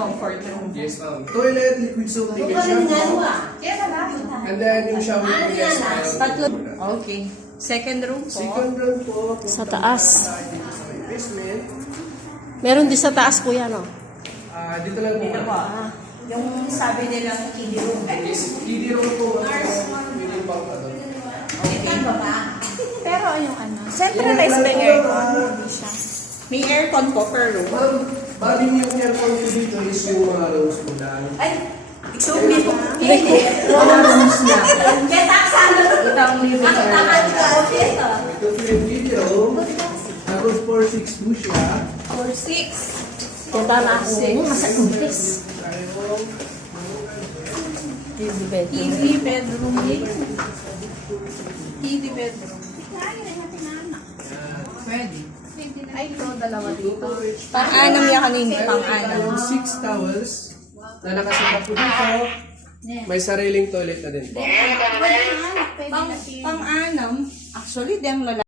comfort room. Yes, ma'am. Toilet, liquid soap, liquid shampoo. And then yung shower yes, Tatlo. Okay. Second room po. Second room po. Sa taas. Dito sa may basement. Meron din sa taas, kuya, no? Dito lang po. Ito po. Yung sabi nilang kiddie room. Yes, kiddie room po. Pwede pa pa doon. Okay ba ba? Pero yung ano, centralized ba yung aircon? Hindi siya. May aircon po per room. Ma'am, bali yung aircon ko dito is yung mga rooms po lang. Ay, ito dito. Hindi. Rooms na. Kaya taksan na. Ito ang living area. Ito po yung kiddie room. Tapos 4-6 po siya. 4-6. Diba na ako? Masa umpis. TV bedroom. TV bedroom. Pwede. Ay, ito, dalawa dito. Pang-anam yan kanina, pang-anam. 6 towels na nakasama po dito. May sariling toilet na din po. Pang-anam, actually, dem lalaki.